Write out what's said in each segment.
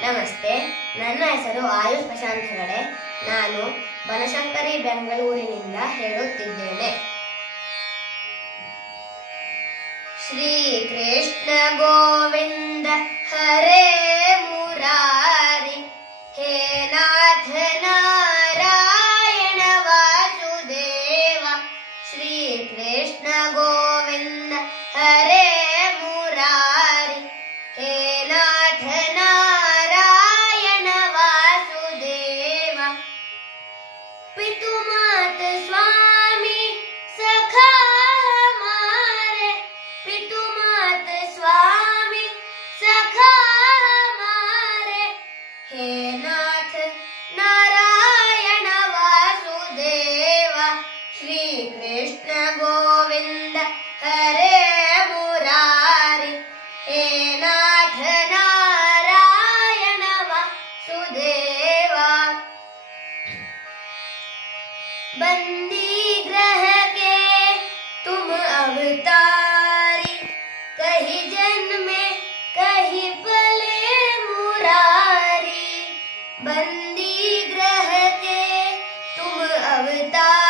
ನಮಸ್ತೆ ನನ್ನ ಹೆಸರು ಆಯುಷ್ ಪ್ರಶಾಂತ್ ಹೆಗಡೆ. ನಾನು ಬನಶಂಕರಿ ಬೆಂಗಳೂರಿನಿಂದ ಹೇಳುತ್ತಿದ್ದೇನೆ. ಶ್ರೀ ಕೃಷ್ಣ ಗೋವಿಂದ です。बंदी ग्रह के तुम अवतारी, कहीं में कहीं पले मुरारी। बंदी ग्रह के तुम अवतारी।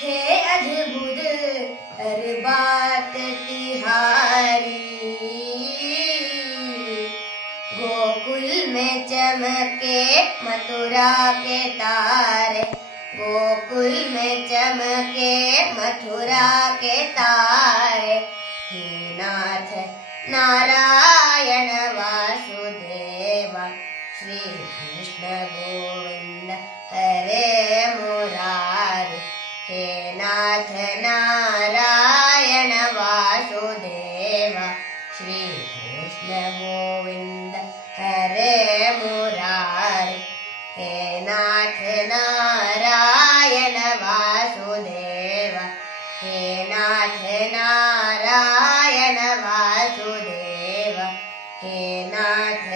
हे अद्भुत हर बात तिहारी। गोकुल में चमके मथुरा के तारे। गोकुल में चमके मथुरा के तारे। हे नाथ नारायण वासुदेव, श्री कृष्ण गोविंद हरे मुरारी। हे नाथ नारायण वासुदेव श्री कृष्ण गोविंद हरे मुरारी। हे नाथ नारायण वासुदेव हे नाथ नारायण वासुदेव हे नाथ